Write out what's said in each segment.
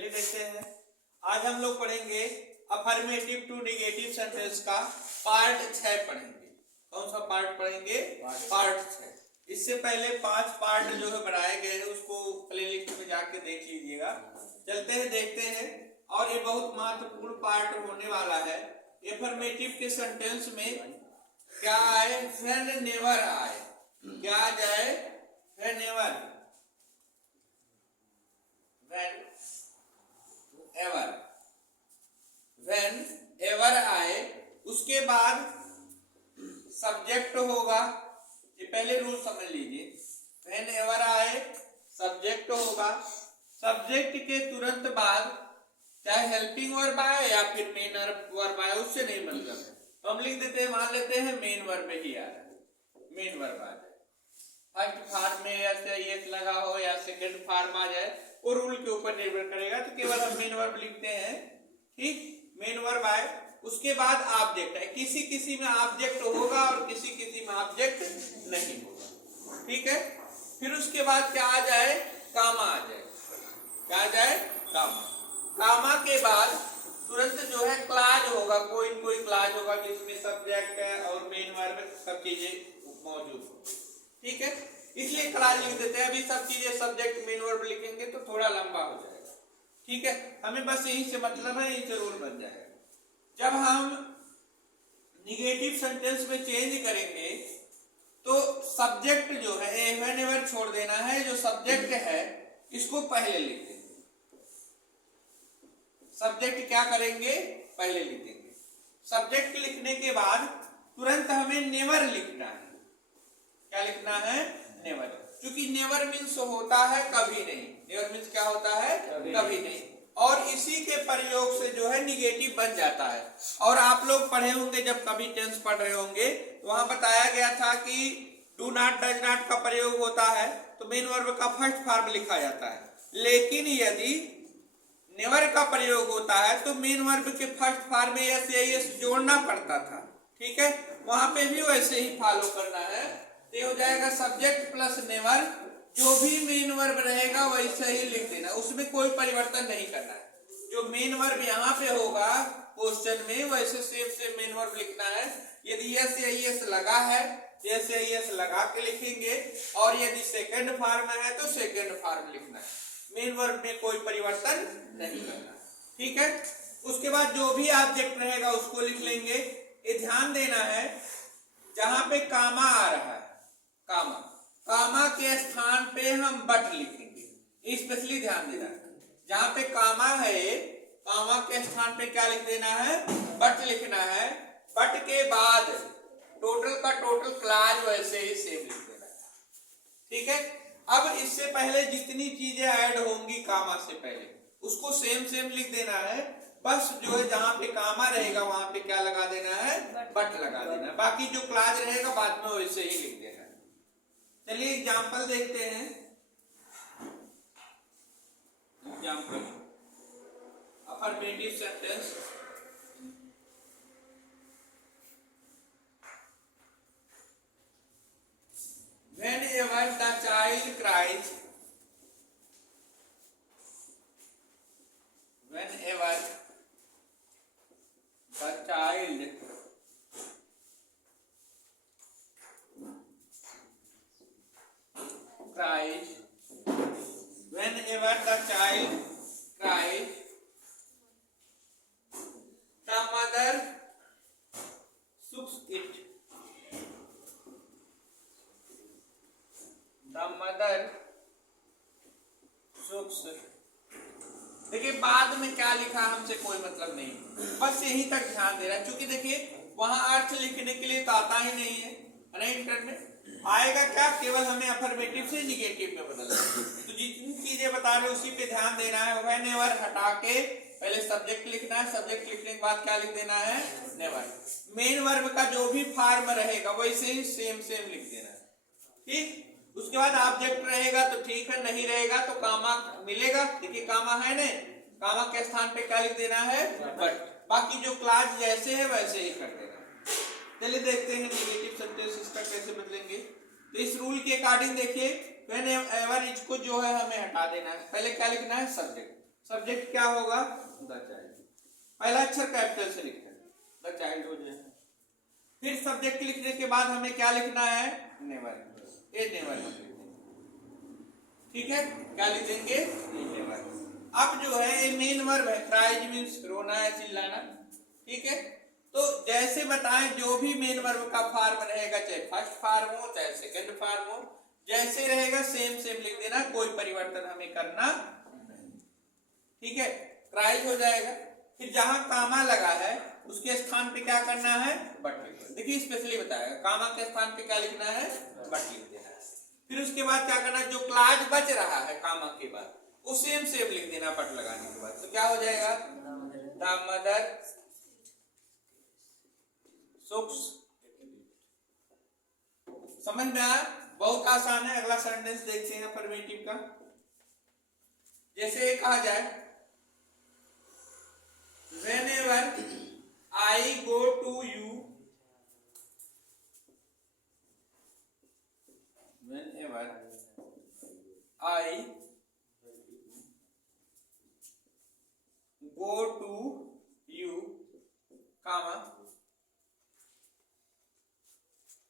चलिए देखते हैं। आज हम लोग पढ़ेंगे अफर्मेटिव टू नेगेटिव सेंटेंस का पार्ट 6 पढ़ेंगे। कौन सा पार्ट पढ़ेंगे? पार्ट 6। इससे पहले 5 पार्ट जो है बनाए गए हैं, उसको प्लेलिस्ट में जाके देख लीजिएगा। चलते हैं, देखते हैं। और ये बहुत महत्वपूर्ण पार्ट होने वाला है। अफर्मेटिव के सेंटेंस में क्या आए? व्हेन नेवर आए। क्या आ जाए? When never, when ever, when ever आए। उसके बाद सब्जेक्ट होगा। ये पहले रूल समझ लीजिए। व्हेन एवर आए सब्जेक्ट होगा। सब्जेक्ट के तुरंत बाद चाहे हेल्पिंग वर्ब आए या फिर मेन वर्ब आए, उससे नहीं मतलब है। तो हम लिख देते हैं, मान लेते हैं मेन वर्ब ही आ रहा है, मेन वर्ब आ जाए। फर्स्ट फॉर्म में या यस लगा हो या सेकंड फॉर्म आ जाए, वो रूल के ऊपर निर्भर करेगा। तो केवल हम मेन वर्ब लिखते हैं। ठीक, मेन वर्ब आए, उसके बाद ऑब्जेक्ट है। किसी किसी में ऑब्जेक्ट होगा और किसी किसी में ऑब्जेक्ट नहीं होगा। ठीक है। फिर उसके बाद क्या आ जाए? कामा आ जाए। क्या आ जाए? कामा। कामा के बाद तुरंत जो है क्लाज होगा, कोई न कोई क्लाज होगा जिसमें सब्जेक्ट और मेन वर्ब सब चीजें मौजूद हो। ठीक है, इसलिए क्लाज लिख देते हैं। अभी सब चीजें सब्जेक्ट मेन वर्ब लिखेंगे तो थोड़ा लंबा हो जाएगा। ठीक है, हमें बस यही से मतलब है, यही से रूल बन जाएगा। जब हम निगेटिव सेंटेंस में चेंज करेंगे तो सब्जेक्ट जो है व्हेनेवर छोड़ देना है। जो सब्जेक्ट है इसको पहले लिख देंगे। सब्जेक्ट क्या करेंगे? पहले लिखेंगे। सब्जेक्ट लिखने के बाद तुरंत हमें नेवर लिखना है। क्या लिखना है? नेवर। क्योंकि नेवर मीन्स होता है कभी नहीं। नेवर मीन्स क्या होता है? कभी नहीं। और इसी के प्रयोग से जो है निगेटिव बन जाता है। और आप लोग पढ़े होंगे, जब कभी टेंस पढ़ रहे होंगे, तो वहां बताया गया था कि डू नॉट, डज नॉट का प्रयोग होता है तो मेन वर्ब का फर्स्ट फॉर्म लिखा जाता है। लेकिन यदि नेवर का प्रयोग होता है तो मेन वर्ब के फर्स्ट फॉर्म में यस या यस जोड़ना पड़ता था। ठीक है, वहां पे भी वैसे ही फॉलो करना है। तो हो जाएगा सब्जेक्ट प्लस नेवर। जो भी मेन वर्ब रहेगा वैसे ही लिख देना, उसमें कोई परिवर्तन नहीं करना है। जो मेन वर्ब यहाँ पे होगा क्वेश्चन में, वैसे सेम मेन वर्ब लिखना है। यदि यस या यस लगा है, यस या यस लगा के लिखेंगे। और यदि सेकंड फॉर्म है तो सेकंड फॉर्म लिखना है। मेन वर्ब में कोई परिवर्तन नहीं करना। ठीक है, उसके बाद जो भी ऑब्जेक्ट रहेगा उसको लिख लेंगे। ये ध्यान देना है, जहां पे कामा आ रहा है, कामा, कामा के स्थान पे हम बट लिखेंगे। स्पेशली ध्यान देना है, जहां पे कामा है, कामा के स्थान पे क्या लिख देना है? बट लिखना है। बट के बाद टोटल का टोटल क्लाज वैसे ही सेम लिख देना है। ठीक है, अब इससे पहले जितनी चीजें ऐड होंगी कामा से पहले, उसको सेम लिख देना है। बस जो है जहां पे कामा रहेगा वहां पे क्या लगा देना है? बट लगा देना है। बाकी जो क्लाज रहेगा बाद में वैसे ही लिख देना है। चलिए एग्जाम्पल देखते हैं। Example affirmative sentence. Whenever the child cries, whenever the child cries, whenever the child cries, the mother shooks it. The mother shooks it. देखिए बाद में क्या लिखा हमसे कोई मतलब नहीं, बस यहीं तक ध्यान दे रहा है। क्योंकि देखिए वहां अर्थ लिखने के लिए तो आता ही नहीं है, इंटर में आएगा क्या? केवल हमें अफर्मेटिव से निगेटिव में बदलना है। तो जितनी चीजें बता रहे उसी पे ध्यान देना है। व्हेनेवर हटा के पहले सब्जेक्ट लिखना है। सब्जेक्ट लिखने के बाद क्या लिख देना है? नेवर। मेन वर्ब का जो भी फॉर्म रहेगा वैसे ही सेम लिख देना है। ठीक, उसके बाद ऑब्जेक्ट रहेगा तो ठीक है, नहीं रहेगा तो कामा मिलेगा। देखिए कामा है ना, कामा के स्थान पे क्या लिख देना है? बट। बाकी जो क्लाज जैसे है वैसे ही कर देना। चलिए देखते हैं नेगेटिव सेंटेंस इसका कैसे बदलेंगे। तो इस रूल के अकॉर्डिंग देखिए, व्हेनेवर इसको जो है हमें हटा देना है। पहले क्या लिखना है? सब्जेक्ट। सब्जेक्ट क्या होगा, द चाइल्ड, पहला अक्षर कैपिटल से लिखते हैं, द चाइल्ड हो जाएगा। फिर सब्जेक्ट लिखने के बाद हमें क्या लिखना है, नेवर, ए नेवर लिख देंगे, ठीक है, क्या लिख देंगे, ए नेवर। अब जो है ये मेन वर्ब है, क्राइज मीन्स रोना है, चिल्लाना, ठीक है। तो जैसे बताएं जो भी मेन वर्ब का फॉर्म रहेगा, चाहे फर्स्ट फॉर्म हो चाहे सेकंड फॉर्म हो, जैसे रहेगा सेम सेम लिख देना, कोई परिवर्तन हमें करना नहीं, ठीक है, क्राइज हो जाएगा। फिर जहां कामा लगा है उसके स्थान पे क्या करना है, बट लिखना, देखिए स्पेशली बताया, कामा के स्थान पे क्या लिखना है, बट लिख देना है। फिर उसके बाद क्या करना है, जो क्लाज बच रहा है कामा के बाद वो सेम सेम लिख देना बट लगाने के बाद, तो क्या हो जाएगा, द मदर सुक्स। समझ में आया, बहुत आसान है। अगला सेंटेंस देखते हैं अफर्मेटिव का। जैसे कहा जाए, whenever I go to you, whenever I go to you, comma,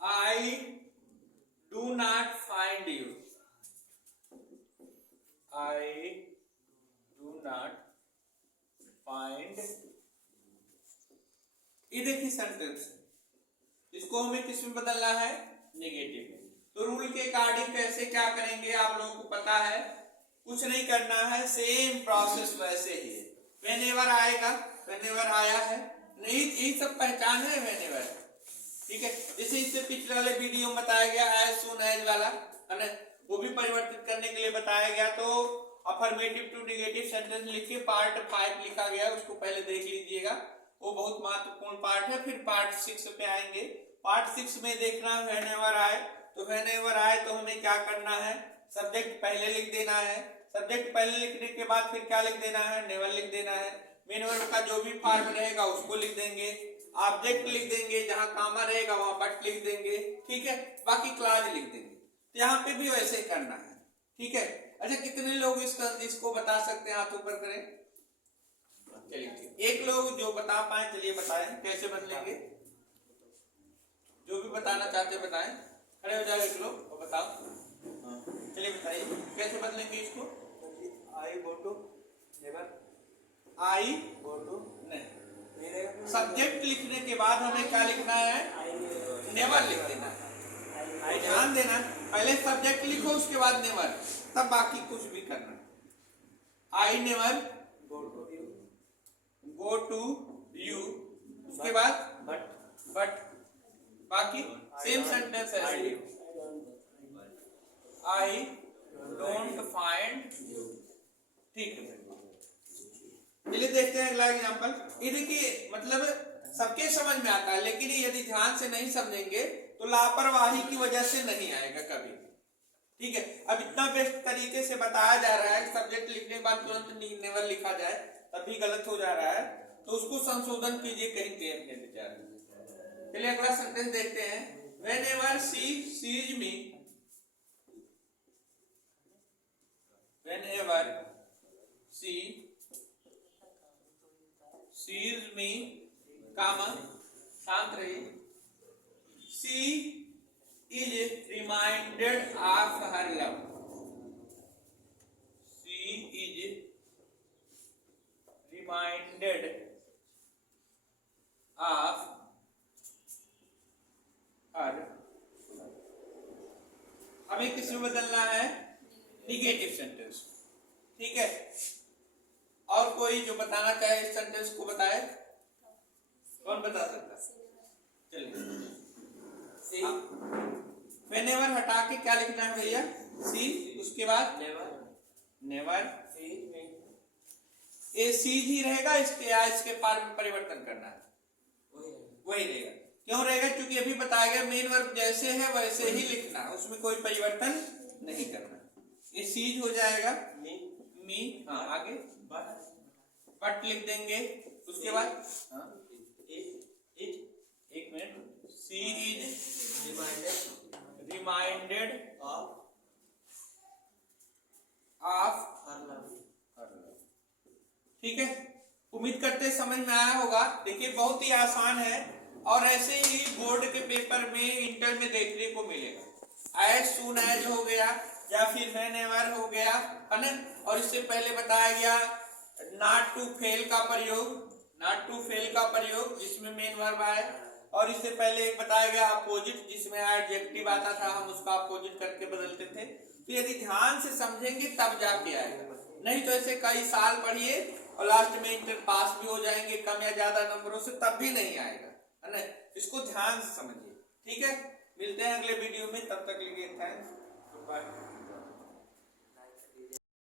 I do not find you, I do not find, ये देखिए सेंटेंस, इसको हमें किस में बदलना है, नेगेटिव में। तो रूल के अकॉर्डिंग कैसे क्या करेंगे आप लोगों को पता है, कुछ नहीं करना है, सेम प्रोसेस वैसे ही है। व्हेनेवर आएगा, व्हेनेवर आया है, नहीं यही सब पहचान है व्हेनेवर, ठीक है। जैसे इससे पिछले वाले वीडियो में बताया गया एज सून एज वाला है ना, वो भी परिवर्तित करने के लिए बताया गया। तो अफर्मेटिव टू नेगेटिव सेंटेंस लिखिए, पार्ट 5 लिखा गया, उसको पहले देख लीजिएगा, वो बहुत महत्वपूर्ण पार्ट है। फिर पार्ट 6 पे आएंगे। पार्ट 6 में देखना व्हेनेवर आए, तो व्हेनेवर आए तो हमें क्या करना है, सब्जेक्ट पहले लिख देना है, सब्जेक्ट पहले लिखने के बाद फिर क्या लिख देना है, नेवर लिख देना है। मेन वर्ब का जो भी फॉर्म रहेगा उसको लिख देंगे, ऑब्जेक्ट लिख देंगे, जहां कामा रहेगा वहां बट लिख देंगे, ठीक है, बाकी क्लाज लिख देंगे। तो यहाँ पे भी वैसे ही करना है, ठीक है। अच्छा, कितने लोग इसको बता सकते हैं, हाथ ऊपर करें। चलिए, एक लोग जो बता पाए, चलिए बताएं कैसे बदलेंगे, जो भी बताना चाहते बताएं, खड़े हो जाओ एक लोग और बताओ। चलिए बताइए कैसे बदलेंगे इसको। I go to never, I go to नहीं, सब्जेक्ट लिखने के बाद हमें क्या लिखना है, नेवर लिख देना है। ध्यान देना, पहले सब्जेक्ट लिखो उसके बाद नेवर, तब बाकी कुछ भी करना। I never go to you, go to you, उसके बाद बट बाकी सेम सेंटेंस है। आई डोंट फाइंड, ठीक है। चलिए देखते हैं अगला एग्जांपल। ये देखिए मतलब सबके समझ में आता है, लेकिन यदि ध्यान से नहीं समझेंगे तो लापरवाही की वजह से नहीं आएगा कभी, ठीक है। अब इतना बेस्ट तरीके से बताया जा रहा है, सब्जेक्ट लिखने के बाद तुरंत नेवर लिखा जाए तभी गलत हो जा रहा है, तो उसको संशोधन कीजिए कहीं के अपने विचार। चलिए अगला सेंटेंस देखते हैं। Whenever she sees me, whenever she sees me, कामा, शांत रहिए, she is reminded of her love, she is reminded of her, हमें किस में बदलना है, निगेटिव सेंटेंस, ठीक है। और कोई जो बताना चाहे इस सेंटेंस को बताए, कौन बता सकता, चलिए। व्हेनेवर हटा के क्या लिखना है भैया, सी, उसके बाद नेवर, ये सीज ही रहेगा, इसके पार में परिवर्तन करना है, वही रहेगा। क्यों रहेगा, क्योंकि अभी बताया गया मेन वर्ब जैसे है वैसे ही लिखना, उसमें कोई परिवर्तन नहीं करना। ये सीज हो जाएगा, मी, हाँ आगे बट लिख देंगे, उसके बाद एक minute, she is reminded of her love, ठीक है, उम्मीद करते समझ में आया होगा। देखिए बहुत ही आसान है और ऐसे ही बोर्ड के पेपर में इंटर में देखने को मिलेगा। एज सून एज हो गया या फिर व्हेनेवर हो गया, है ना। और इससे पहले बताया गया नॉट टू फेल का प्रयोग, नॉट टू फेल का प्रयोग जिसमें मेन वर्ब आए। और इससे पहले एक बताया गया अपोजिट, जिसमें एडजेक्टिव आता था, हम उसका अपोजिट करके बदलते थे। तो यदि ध्यान से समझेंगे तब जाके आएगा, नहीं तो ऐसे कई साल पढ़िए और लास्ट में इंटर पास भी हो जाएंगे कम या ज्यादा नंबरों से, तब भी नहीं आएगा, है ना। इसको ध्यान से समझिए, ठीक है। मिलते हैं अगले वीडियो में, तब तक के लिए थैंक्स, बाय।